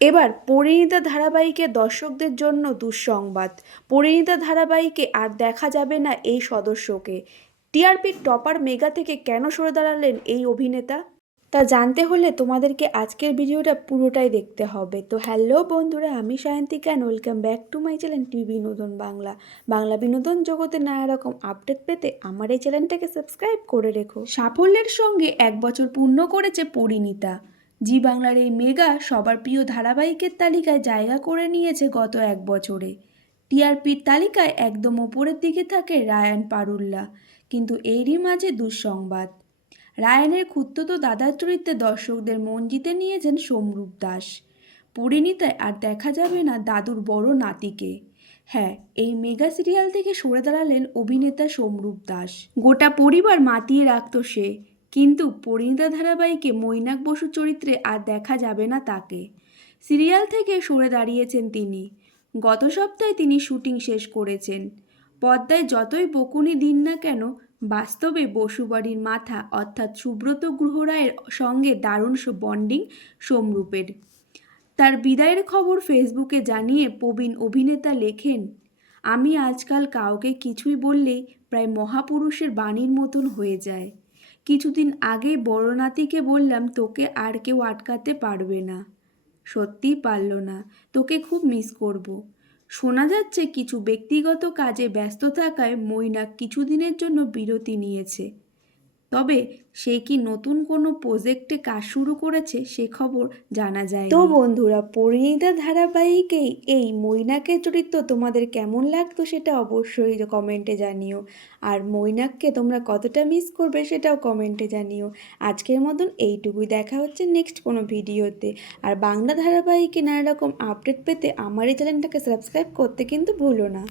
এবার পরিণীতা ধারাবাহিকের দর্শকদের জন্য দুঃসংবাদ। পরিণীতা ধারাবাহিকে আর দেখা যাবে না এই সদস্যকে। টিআরপির টপার মেগা থেকে কেন সরে দাঁড়ালেন এই অভিনেতা, তা জানতে হলে তোমাদেরকে আজকের ভিডিওটা পুরোটাই দেখতে হবে। তো হ্যালো বন্ধুরা, আমি Sayantika and welcome back to my channel TV বিনোদন বাংলা। বাংলা বিনোদন জগতে নানা রকম আপডেট পেতে আমার এই চ্যানেলটাকে সাবস্ক্রাইব করে রেখো। সাফল্যের সঙ্গে 1 বছর পূর্ণ করেছে পরিণীতা। জি বাংলার এই মেগা সবার প্রিয় ধারাবাহিকের তালিকায় জায়গা করে নিয়েছে গত 1 বছরে। টিআরপির তালিকায় একদম ওপরের দিকে থাকে রায়ান পারুল্লা, কিন্তু এরই মাঝে দুঃসংবাদ। রায়ানের খুড়তুতো দাদার চরিত্রে দর্শকদের মন জিতে নিয়েছেন সোমরূপ দাস। পরিণীতায় আর দেখা যাবে না দাদুর বড় নাতিকে। হ্যাঁ, এই মেগা সিরিয়াল থেকে সরে দাঁড়ালেন অভিনেতা সোমরূপ দাস। গোটা পরিবার মাতিয়ে রাখত সে, কিন্তু পরিণীতা ধারাবাহিকে মৈনাক বসু চরিত্রে আর দেখা যাবে না তাকে। সিরিয়াল থেকে সরে দাঁড়িয়েছেন তিনি। গত সপ্তাহে তিনি শুটিং শেষ করেছেন। পর্দায় যতই বকুনি দিন না কেন, বাস্তবে বসুবাড়ির মাথা অর্থাৎ সুব্রত গুহরায়ের সঙ্গে দারুণ বন্ডিং সোমরূপের। তার বিদায়ের খবর ফেসবুকে জানিয়ে প্রবীণ অভিনেতা লেখেন, আমি আজকাল কাউকে কিছুই বললেই প্রায় মহাপুরুষের বাণীর মতন হয়ে যায়। কিছুদিন আগেই বড় নাতিকে বললাম তোকে আর কেউ আটকাতে পারবে না। সত্যিই পারল না। তোকে খুব মিস করব। শোনা যাচ্ছে কিছু ব্যক্তিগত কাজে ব্যস্ত থাকায় মৈনাক কিছুদিনের জন্য বিরতি নিয়েছে। তবে সে কি নতুন কোনো প্রজেক্টে কাজ শুরু করেছে সে খবর জানা যায়। তো বন্ধুরা, পরিণীতা ধারাবাহিকে এই মৈনাকের চরিত্র তোমাদের কেমন লাগতো সেটা অবশ্যই কমেন্টে জানিও। আর মৈনাককে তোমরা কতটা মিস করবে সেটাও কমেন্টে জানিও। আজকের মতন এইটুকুই, দেখা হচ্ছে নেক্সট কোনো ভিডিওতে। আর বাংলা ধারাবাহিকে নানা রকম আপডেট পেতে আমার এই চ্যানেলটাকে সাবস্ক্রাইব করতে কিন্তু ভুলো না।